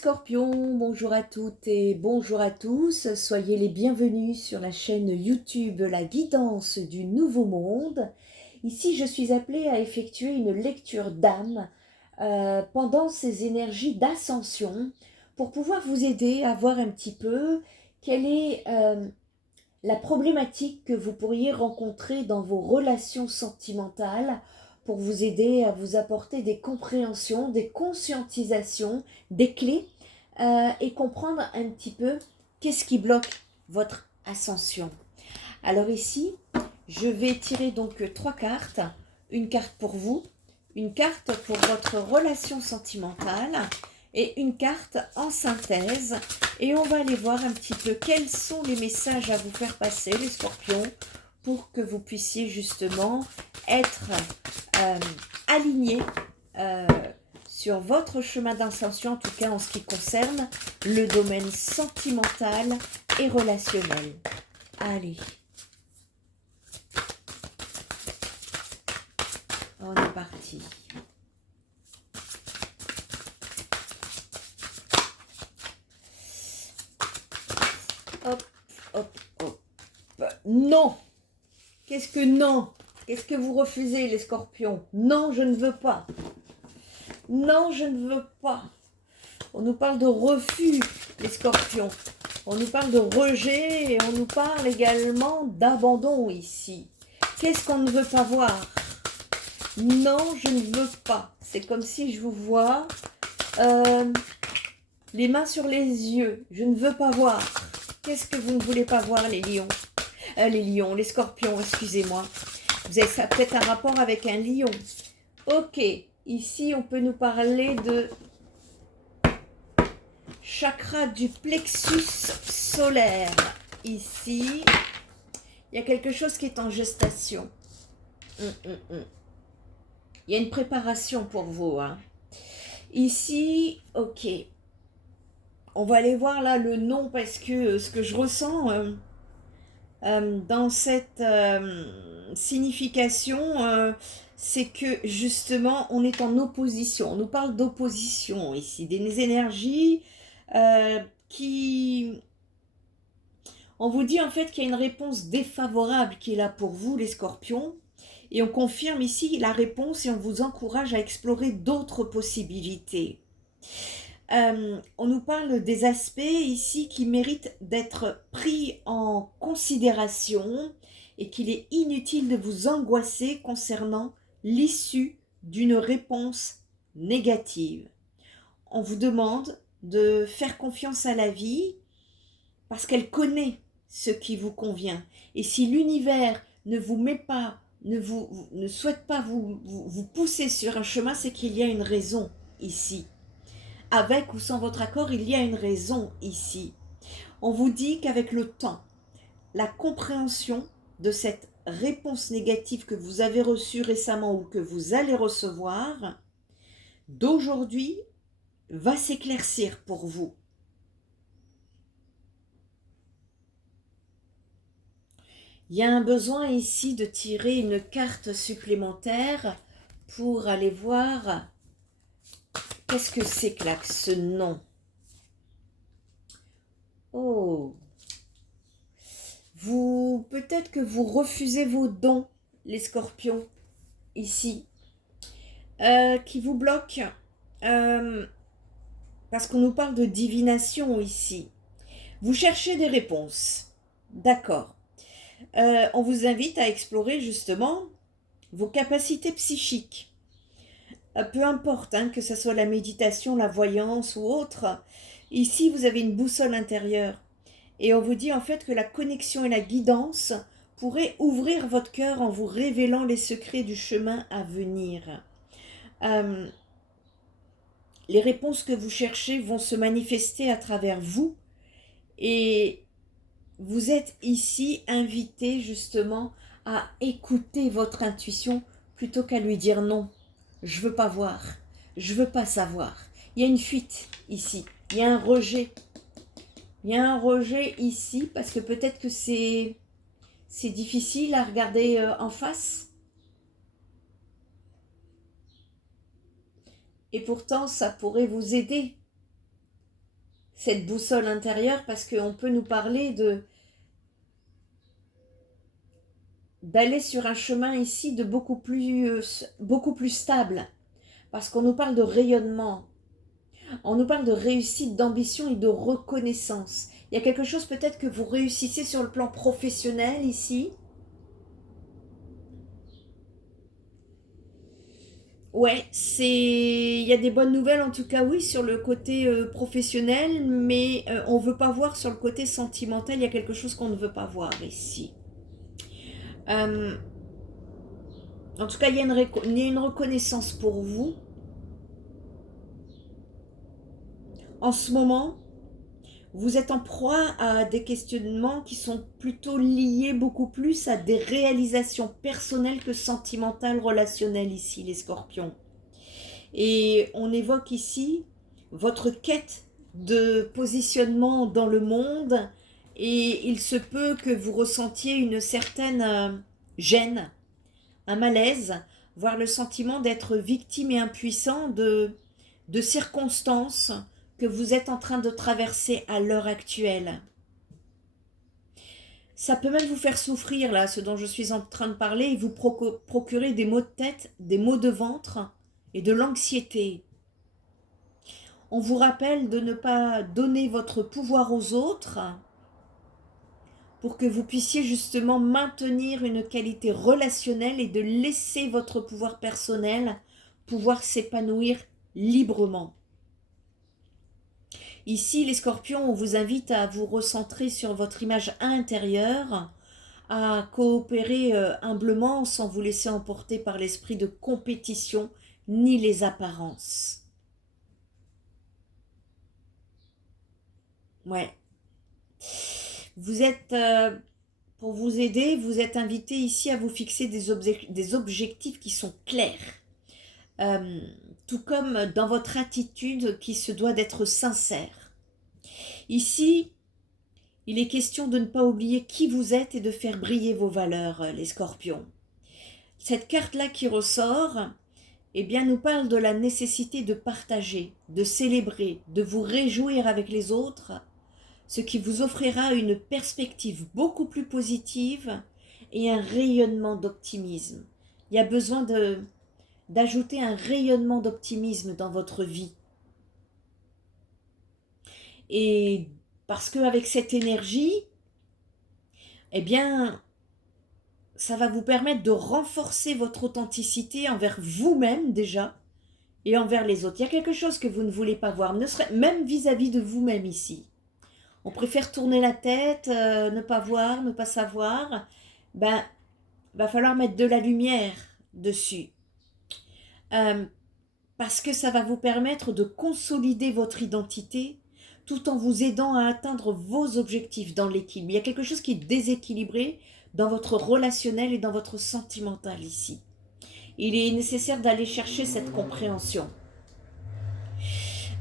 Scorpions, bonjour à toutes et bonjour à tous, soyez les bienvenus sur la chaîne YouTube La Guidance du Nouveau Monde. Ici je suis appelée à effectuer une lecture d'âme pendant ces énergies d'ascension pour pouvoir vous aider à voir un petit peu quelle est la problématique que vous pourriez rencontrer dans vos relations sentimentales pour vous aider à vous apporter des compréhensions, des conscientisations, des clés et comprendre un petit peu qu'est-ce qui bloque votre ascension. Alors ici, je vais tirer donc 3 cartes. Une carte pour vous, une carte pour votre relation sentimentale et une carte en synthèse. Et on va aller voir un petit peu quels sont les messages à vous faire passer, les scorpions, pour que vous puissiez justement être alignés sur votre chemin d'ascension, en tout cas en ce qui concerne le domaine sentimental et relationnel. Allez. On est parti. Hop, hop, hop. Non. Qu'est-ce que non? Qu'est-ce que vous refusez, les scorpions? Non, je ne veux pas. Non, je ne veux pas. On nous parle de refus, les scorpions. On nous parle de rejet et on nous parle également d'abandon ici. Qu'est-ce qu'on ne veut pas voir? Non, je ne veux pas. C'est comme si je vous vois les mains sur les yeux. Je ne veux pas voir. Qu'est-ce que vous ne voulez pas voir, les lions? Les scorpions, excusez-moi. Vous avez ça peut-être un rapport avec un lion. Ok, ici on peut nous parler de chakra du plexus solaire. Ici, il y a quelque chose qui est en gestation. Il y a une préparation pour vous. Hein. Ici, ok. On va aller voir là le nom parce que ce que je ressens dans cette signification, c'est que justement on est en opposition. On nous parle d'opposition ici, des énergies qui... On vous dit en fait qu'il y a une réponse défavorable qui est là pour vous, les scorpions. Et on confirme ici la réponse et on vous encourage à explorer d'autres possibilités. On nous parle des aspects ici qui méritent d'être pris en considération et qu'il est inutile de vous angoisser concernant l'issue d'une réponse négative. On vous demande de faire confiance à la vie parce qu'elle connaît ce qui vous convient. Et si l'univers ne vous met pas, ne souhaite pas vous pousser sur un chemin, c'est qu'il y a une raison ici. Avec ou sans votre accord, il y a une raison ici. On vous dit qu'avec le temps, la compréhension de cette réponse négative que vous avez reçue récemment ou que vous allez recevoir, d'aujourd'hui, va s'éclaircir pour vous. Il y a un besoin ici de tirer une carte supplémentaire pour aller voir qu'est-ce que c'est que là, ce nom. Oh, peut-être que vous refusez vos dons, les scorpions, ici, qui vous bloquent, parce qu'on nous parle de divination ici. Vous cherchez des réponses, d'accord. On vous invite à explorer justement vos capacités psychiques. Peu importe, hein, que ce soit la méditation, la voyance ou autre, ici vous avez une boussole intérieure. Et on vous dit en fait que la connexion et la guidance pourraient ouvrir votre cœur en vous révélant les secrets du chemin à venir. Les réponses que vous cherchez vont se manifester à travers vous et vous êtes ici invité justement à écouter votre intuition plutôt qu'à lui dire non. Je veux pas voir, je veux pas savoir. Il y a une fuite ici, il y a un rejet. Il y a un rejet ici parce que peut-être que c'est difficile à regarder en face. Et pourtant, ça pourrait vous aider cette boussole intérieure, parce qu'on peut nous parler d'aller sur un chemin ici de beaucoup plus stable, parce qu'on nous parle de rayonnement, on nous parle de réussite, d'ambition et de reconnaissance. Il y a quelque chose peut-être que vous réussissez sur le plan professionnel ici. Ouais, il y a des bonnes nouvelles en tout cas, oui, sur le côté professionnel, mais on ne veut pas voir sur le côté sentimental, il y a quelque chose qu'on ne veut pas voir ici. Euh, En tout cas, il y a une reconnaissance pour vous. En ce moment, vous êtes en proie à des questionnements qui sont plutôt liés beaucoup plus à des réalisations personnelles que sentimentales, relationnelles ici, les scorpions. Et on évoque ici votre quête de positionnement dans le monde, et il se peut que vous ressentiez une certaine gêne, un malaise, voire le sentiment d'être victime et impuissant de circonstances que vous êtes en train de traverser à l'heure actuelle. Ça peut même vous faire souffrir, là, ce dont je suis en train de parler, et vous procurer des maux de tête, des maux de ventre et de l'anxiété. On vous rappelle de ne pas donner votre pouvoir aux autres pour que vous puissiez justement maintenir une qualité relationnelle et de laisser votre pouvoir personnel pouvoir s'épanouir librement. Ici, les scorpions, on vous invite à vous recentrer sur votre image intérieure, à coopérer humblement sans vous laisser emporter par l'esprit de compétition ni les apparences. Ouais. Vous êtes, pour vous aider, vous êtes invité ici à vous fixer des objectifs qui sont clairs. Tout comme dans votre attitude qui se doit d'être sincère. Ici, il est question de ne pas oublier qui vous êtes et de faire briller vos valeurs, les scorpions. Cette carte-là qui ressort, eh bien, nous parle de la nécessité de partager, de célébrer, de vous réjouir avec les autres, ce qui vous offrira une perspective beaucoup plus positive et un rayonnement d'optimisme. Il y a besoin d'ajouter un rayonnement d'optimisme dans votre vie. Et parce qu'avec cette énergie, eh bien, ça va vous permettre de renforcer votre authenticité envers vous-même déjà et envers les autres. Il y a quelque chose que vous ne voulez pas voir, même vis-à-vis de vous-même ici. On préfère tourner la tête, ne pas voir, ne pas savoir. Ben, va falloir mettre de la lumière dessus. Parce que ça va vous permettre de consolider votre identité tout en vous aidant à atteindre vos objectifs dans l'équilibre. Il y a quelque chose qui est déséquilibré dans votre relationnel et dans votre sentimental ici. Il est nécessaire d'aller chercher cette compréhension.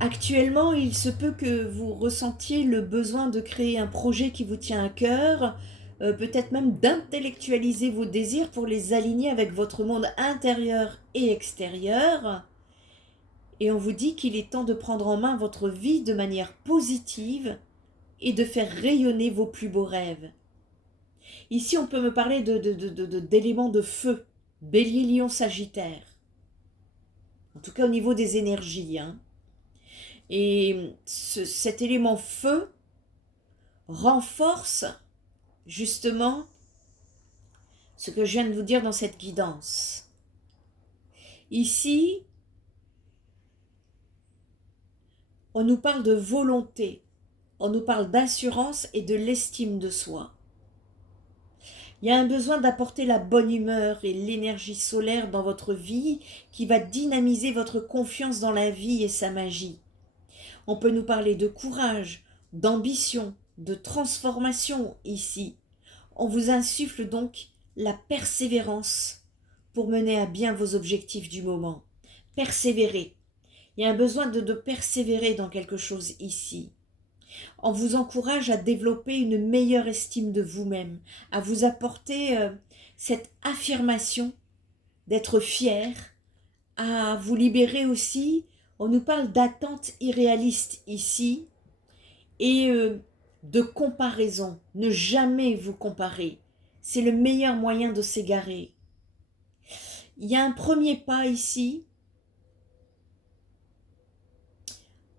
Actuellement, il se peut que vous ressentiez le besoin de créer un projet qui vous tient à cœur, peut-être même d'intellectualiser vos désirs pour les aligner avec votre monde intérieur et extérieur. Et on vous dit qu'il est temps de prendre en main votre vie de manière positive et de faire rayonner vos plus beaux rêves. Ici, on peut me parler d'éléments de feu, bélier, lion, sagittaire. En tout cas, au niveau des énergies. Et cet élément feu renforce justement ce que je viens de vous dire dans cette guidance. Ici, on nous parle de volonté, on nous parle d'assurance et de l'estime de soi. Il y a un besoin d'apporter la bonne humeur et l'énergie solaire dans votre vie qui va dynamiser votre confiance dans la vie et sa magie. On peut nous parler de courage, d'ambition, de transformation ici. On vous insuffle donc la persévérance pour mener à bien vos objectifs du moment. Persévérer. Il y a un besoin de persévérer dans quelque chose ici. On vous encourage à développer une meilleure estime de vous-même, à vous apporter cette affirmation d'être fier, à vous libérer aussi. On nous parle d'attentes irréalistes ici et de comparaison. Ne jamais vous comparer. C'est le meilleur moyen de s'égarer. Il y a un premier pas ici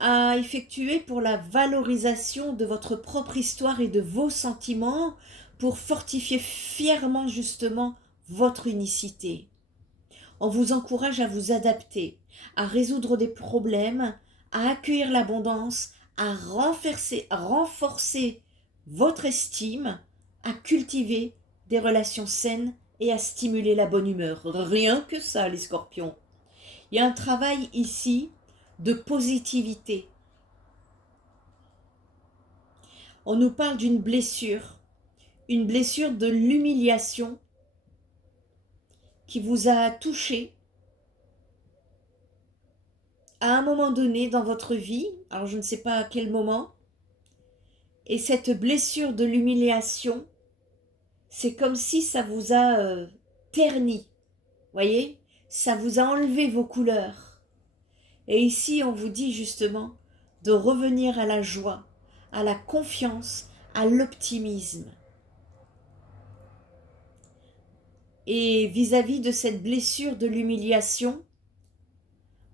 à effectuer pour la valorisation de votre propre histoire et de vos sentiments pour fortifier fièrement justement votre unicité. On vous encourage à vous adapter, à résoudre des problèmes, à accueillir l'abondance, à renforcer votre estime, à cultiver des relations saines et à stimuler la bonne humeur. Rien que ça, les scorpions. Il y a un travail ici de positivité. On nous parle d'une blessure, une blessure de l'humiliation qui vous a touché à un moment donné dans votre vie, alors je ne sais pas à quel moment, et cette blessure de l'humiliation, c'est comme si ça vous a terni, voyez, ça vous a enlevé vos couleurs. Et ici, on vous dit justement de revenir à la joie, à la confiance, à l'optimisme. Et vis-à-vis de cette blessure de l'humiliation,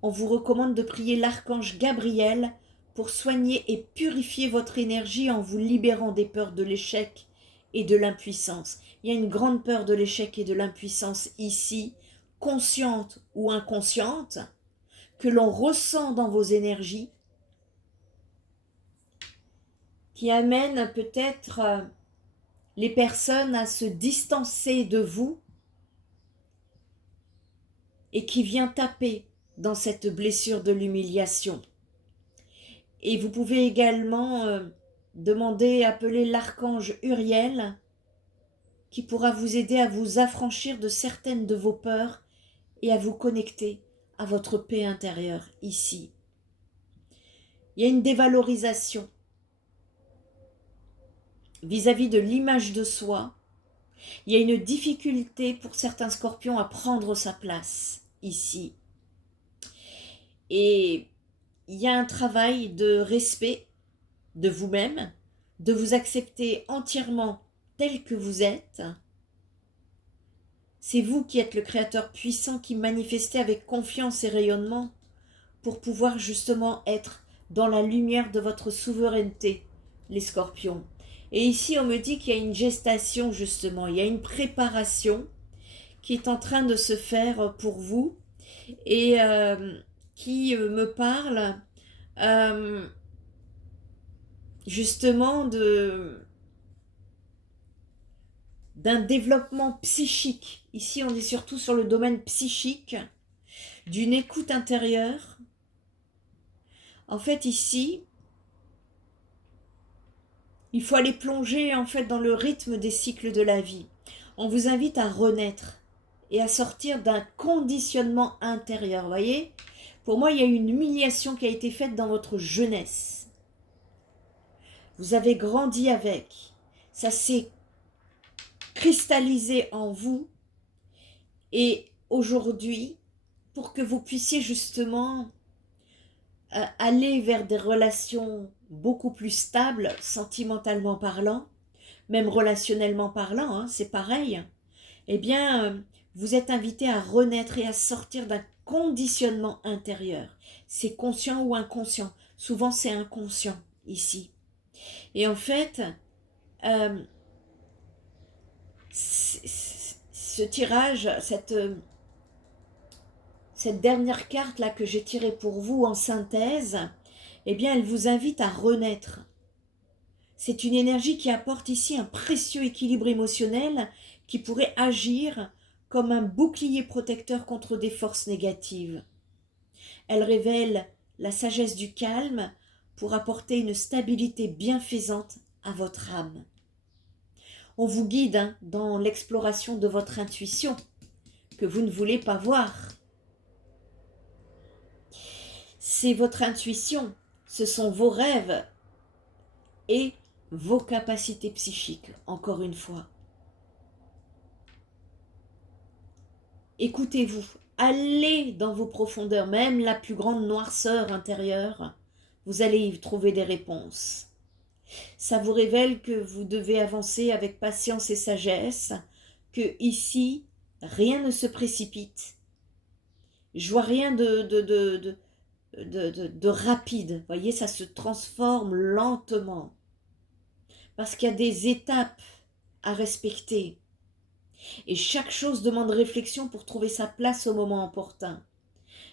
on vous recommande de prier l'archange Gabriel pour soigner et purifier votre énergie en vous libérant des peurs de l'échec et de l'impuissance. Il y a une grande peur de l'échec et de l'impuissance ici, consciente ou inconsciente, que l'on ressent dans vos énergies, qui amène peut-être les personnes à se distancer de vous et qui vient taper dans cette blessure de l'humiliation. Et vous pouvez également demander, appeler l'archange Uriel, qui pourra vous aider à vous affranchir de certaines de vos peurs et à vous connecter à votre paix intérieure ici. Il y a une dévalorisation vis-à-vis de l'image de soi. Il y a une difficulté pour certains scorpions à prendre sa place ici. Et il y a un travail de respect de vous-même, de vous accepter entièrement tel que vous êtes. C'est vous qui êtes le créateur puissant qui manifestez avec confiance et rayonnement pour pouvoir justement être dans la lumière de votre souveraineté, les scorpions. Et ici, on me dit qu'il y a une gestation justement, il y a une préparation qui est en train de se faire pour vous et qui me parle justement d'un développement psychique. Ici, on est surtout sur le domaine psychique, d'une écoute intérieure. En fait, ici, il faut aller plonger en fait dans le rythme des cycles de la vie. On vous invite à renaître et à sortir d'un conditionnement intérieur. Vous voyez, pour moi, il y a une humiliation qui a été faite dans votre jeunesse. Vous avez grandi avec. Ça s'est cristallisé en vous. Et aujourd'hui, pour que vous puissiez justement aller vers des relations beaucoup plus stables, sentimentalement parlant, même relationnellement parlant, hein, c'est pareil, eh bien, vous êtes invité à renaître et à sortir d'un conditionnement intérieur. C'est conscient ou inconscient. Souvent, c'est inconscient ici. Et en fait, ce tirage, cette dernière carte là que j'ai tirée pour vous en synthèse, eh bien elle vous invite à renaître. C'est une énergie qui apporte ici un précieux équilibre émotionnel qui pourrait agir comme un bouclier protecteur contre des forces négatives. Elle révèle la sagesse du calme pour apporter une stabilité bienfaisante à votre âme. On vous guide dans l'exploration de votre intuition que vous ne voulez pas voir. C'est votre intuition, ce sont vos rêves et vos capacités psychiques, encore une fois. Écoutez-vous, allez dans vos profondeurs, même la plus grande noirceur intérieure, vous allez y trouver des réponses. Ça vous révèle que vous devez avancer avec patience et sagesse, que ici, rien ne se précipite. Je vois rien de rapide. Vous voyez, ça se transforme lentement. Parce qu'il y a des étapes à respecter. Et chaque chose demande réflexion pour trouver sa place au moment opportun.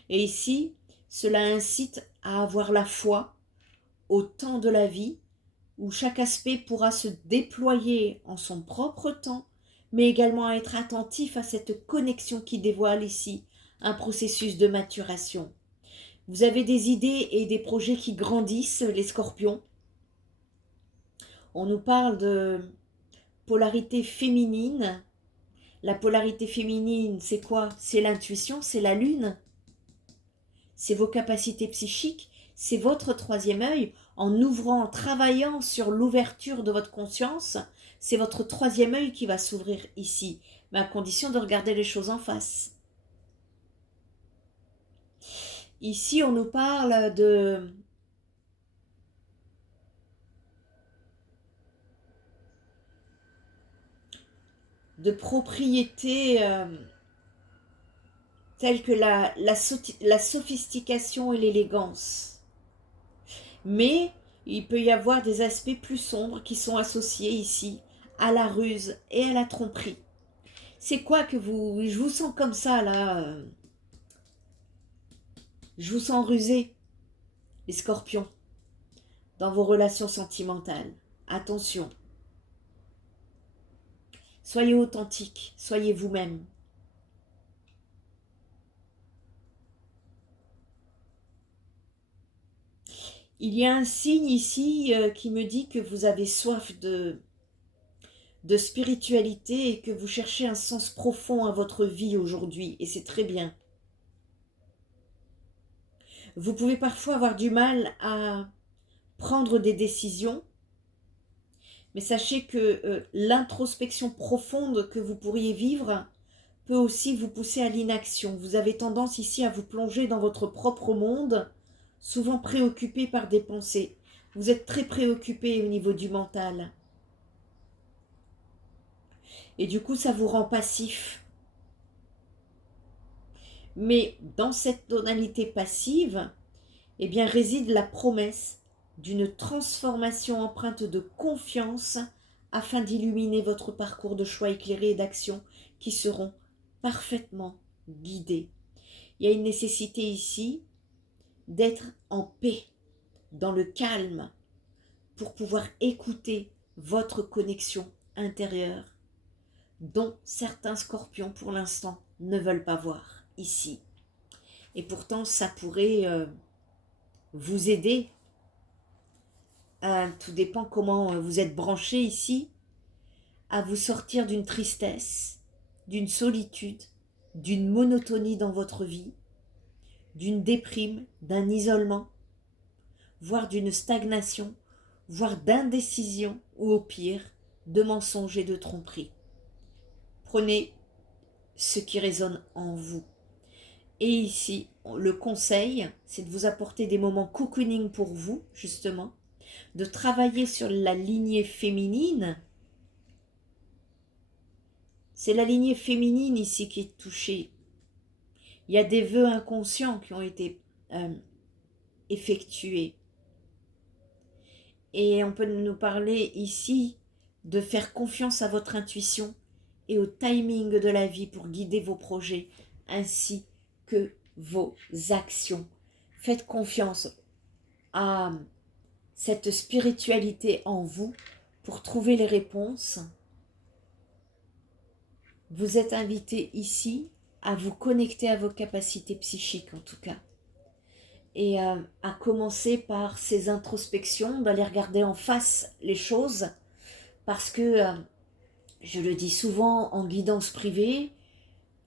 Et ici, cela incite à avoir la foi au temps de la vie, où chaque aspect pourra se déployer en son propre temps, mais également à être attentif à cette connexion qui dévoile ici un processus de maturation. Vous avez des idées et des projets qui grandissent, les scorpions. On nous parle de polarité féminine. La polarité féminine, c'est quoi? C'est l'intuition, c'est la lune, c'est vos capacités psychiques, c'est votre troisième œil. En ouvrant, en travaillant sur l'ouverture de votre conscience, c'est votre troisième œil qui va s'ouvrir ici, mais à condition de regarder les choses en face. Ici, on nous parle de propriétés telles que la sophistication et l'élégance. Mais il peut y avoir des aspects plus sombres qui sont associés ici à la ruse et à la tromperie. C'est quoi que je vous sens comme ça là, je vous sens rusé, les scorpions, dans vos relations sentimentales. Attention, soyez authentiques, soyez vous-même. Il y a un signe ici qui me dit que vous avez soif de spiritualité et que vous cherchez un sens profond à votre vie aujourd'hui, et c'est très bien. Vous pouvez parfois avoir du mal à prendre des décisions, mais sachez que l'introspection profonde que vous pourriez vivre peut aussi vous pousser à l'inaction. Vous avez tendance ici à vous plonger dans votre propre monde, souvent préoccupé par des pensées. Vous êtes très préoccupé au niveau du mental. Et du coup, ça vous rend passif. Mais dans cette tonalité passive, eh bien, réside la promesse d'une transformation empreinte de confiance afin d'illuminer votre parcours de choix éclairés et d'action qui seront parfaitement guidés. Il y a une nécessité ici d'être en paix, dans le calme, pour pouvoir écouter votre connexion intérieure, dont certains scorpions pour l'instant ne veulent pas voir ici. Et pourtant, ça pourrait vous aider. Tout dépend comment vous êtes branché ici, à vous sortir d'une tristesse, d'une solitude, d'une monotonie dans votre vie, d'une déprime, d'un isolement, voire d'une stagnation, voire d'indécision, ou au pire, de mensonges et de tromperies. Prenez ce qui résonne en vous. Et ici, le conseil, c'est de vous apporter des moments cocooning pour vous, justement, de travailler sur la lignée féminine. C'est la lignée féminine ici qui est touchée. Il y a des vœux inconscients qui ont été effectués. Et on peut nous parler ici de faire confiance à votre intuition et au timing de la vie pour guider vos projets ainsi que vos actions. Faites confiance à cette spiritualité en vous pour trouver les réponses. Vous êtes invité ici à vous connecter à vos capacités psychiques en tout cas. Et à commencer par ces introspections, d'aller regarder en face les choses, parce que, je le dis souvent en guidance privée,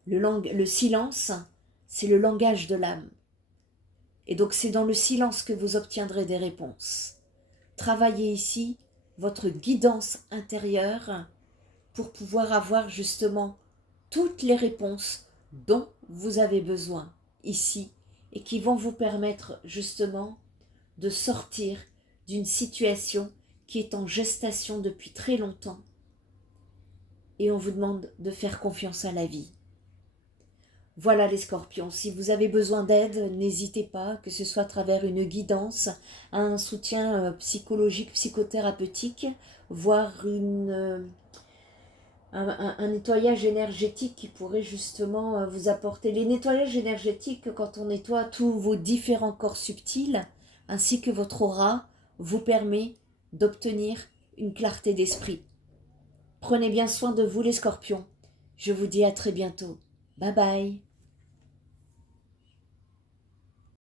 le silence, c'est le langage de l'âme. Et donc c'est dans le silence que vous obtiendrez des réponses. Travaillez ici votre guidance intérieure pour pouvoir avoir justement toutes les réponses dont vous avez besoin ici et qui vont vous permettre justement de sortir d'une situation qui est en gestation depuis très longtemps. Et on vous demande de faire confiance à la vie. Voilà les scorpions, si vous avez besoin d'aide, n'hésitez pas, que ce soit à travers une guidance, un soutien psychologique, psychothérapeutique, voire un nettoyage énergétique qui pourrait justement vous apporter. Les nettoyages énergétiques, quand on nettoie tous vos différents corps subtils, ainsi que votre aura, vous permet d'obtenir une clarté d'esprit. Prenez bien soin de vous les scorpions. Je vous dis à très bientôt. Bye bye.